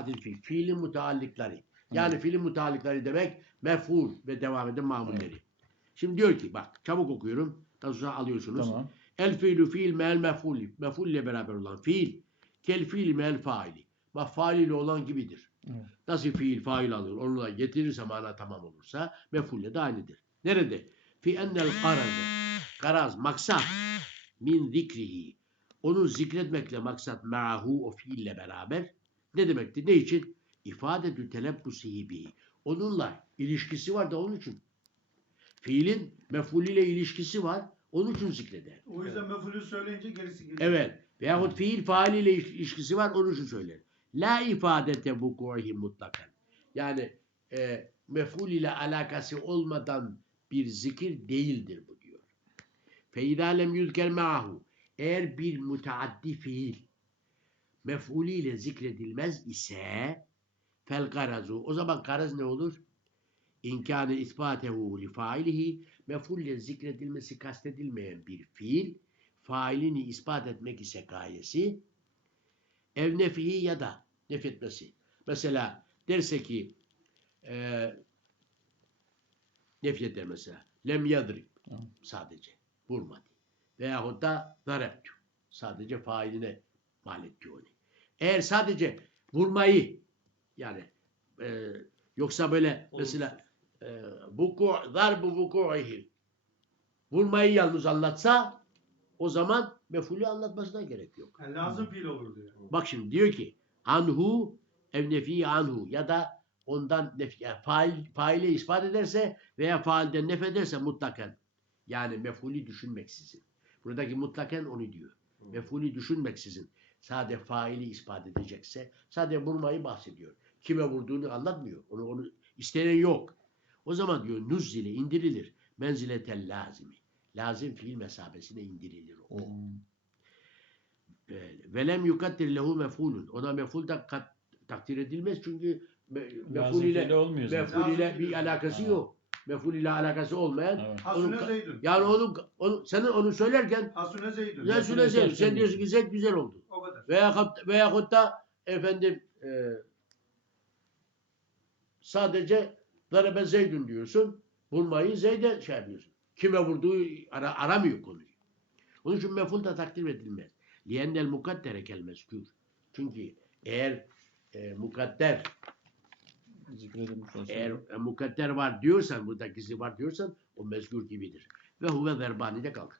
efradil fiil. Fiilin muteallikleri. Yani fiilin muteallikleri demek mef'ul ve devam eden mamulleri. Şimdi diyor ki bak çabuk okuyorum. Sonra alıyorsunuz. Tamam. El fiilu fiil mel mef'ul. Mef'ul ile beraber olan fiil. Kel fiil mel faili. Bak fail ile olan gibidir. Evet. Nasıl fiil fail alır? Onu da getirirse mana tamam olursa mef'ulle de aynıdır. Nerede? Fi ennel garazı. Garaz, maksat. Min zikrihi. Onu zikretmekle maksat ma'hu o fiille beraber. Ne demekti? Ne için? İfadetü telebbusihi bihi. Onunla ilişkisi var da onun için. Fiilin mef'ulüyle ilişkisi var. Onun için zikreder. O yüzden mefulü söyleyince gerisi geliyor. Evet. Veyahut fiil faaliyle iş- ilişkisi var onun için söyler. La ifadete vukuhi mutlakan. Yani e, mef'ul ile alakası olmadan bir zikir değildir bu diyor. Feyda lem yüzker ma'hu. Eğer bir müteaddi fiil mef'ulü ile zikredilmez ise fel garazu. O zaman garaz ne olur? İmkanı ispatehu li failihi mef'ul ile zikredilmesi kastedilmeyen bir fiil failini ispat etmek ise gayesi ev nefihi ya da nefetmesi. Mesela derse ki e, nefret eder mesela. Lem yadrib sadece. Vurmadı. Veyahut da zareptü. Sadece failine mal etti onu. Eğer sadece vurmayı yani e, yoksa böyle mesela e, vuku, darbu vuku'ihi vurmayı yalnız anlatsa o zaman mefulü anlatmasına gerek yok. Yani lazım fiil olur diyor. Bak şimdi diyor ki anhu ev nefi anhu ya da ondan nef yani fail, faile ispat ederse veya failden nef ederse mutlaken yani mefulü düşünmeksizin. Buradaki mutlaken onu diyor. Mefulü düşünmeksizin sade faili ispat edecekse sadece vurmayı bahsediyor. Kime vurduğunu anlatmıyor. Onu, onu istenen yok. O zaman diyor nuzzile indirilir. Menziletel lazimi. Lazım fiil mesabesine indirilir o. Hmm. Velem yukaddir lehu mefulun. Ona meful da kat, takdir edilmez çünkü me, meful ile meful bir alakası Ha. yok. Meful ile alakası olmayan Evet. Hasune ka- Zeydün. yani onu, onu senin onu söylerken Hasune Zeydün. ne söylesen esas sen diyorsun ki Zeyd güzel oldu. O kadar. Veya veya da efendim e, sadece darebe Zeydün diyorsun. Vurmayı Zeyd'e şey yapıyorsun. Kime vurduğu ara, aramıyor konuyu. Onun için meful da takdir edilmez. Liyennel mukaddere kel mezkür. Çünkü eğer e, mukadder Olsa. eğer e, mukadder var diyorsan buradakisi var diyorsan o mezkur gibidir. Ve huve verbani de kalır.